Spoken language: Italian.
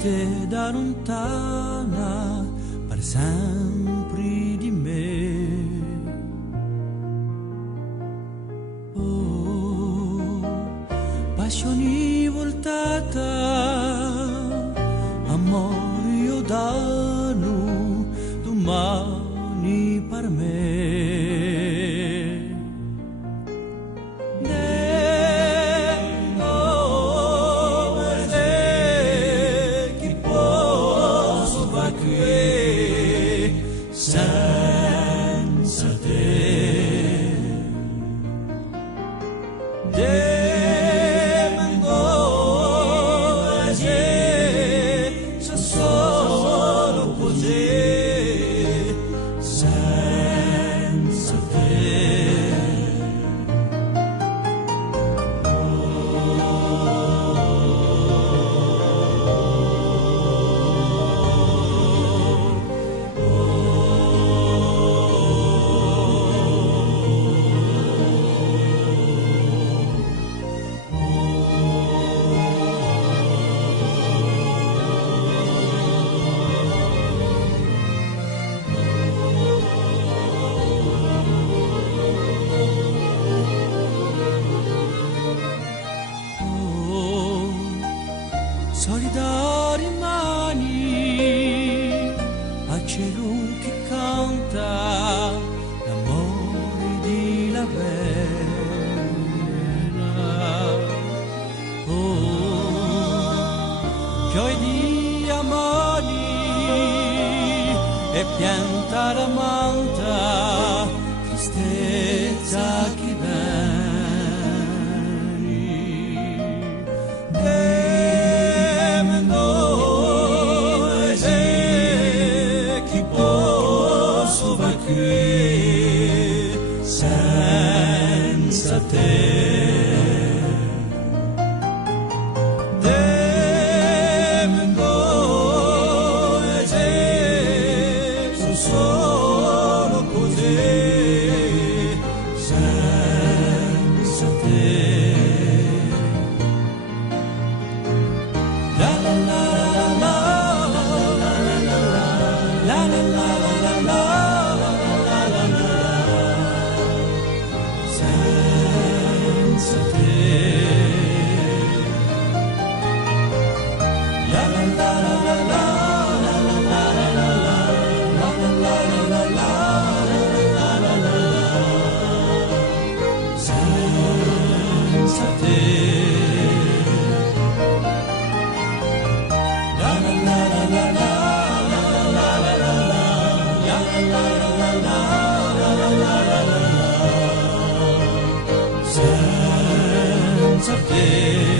triste da lontana per sempre di me. Oh, passioni voltata, amore io danno domani per me. Senza te devo agire solo così, senza te. Solidari mani a cielo che canta l'amore di la bella. Oh, fiori di amori e pianta la manta, tristezza che veni. Senza te devo essere solo così, senza te. La la la la la la la la la la la. Senza te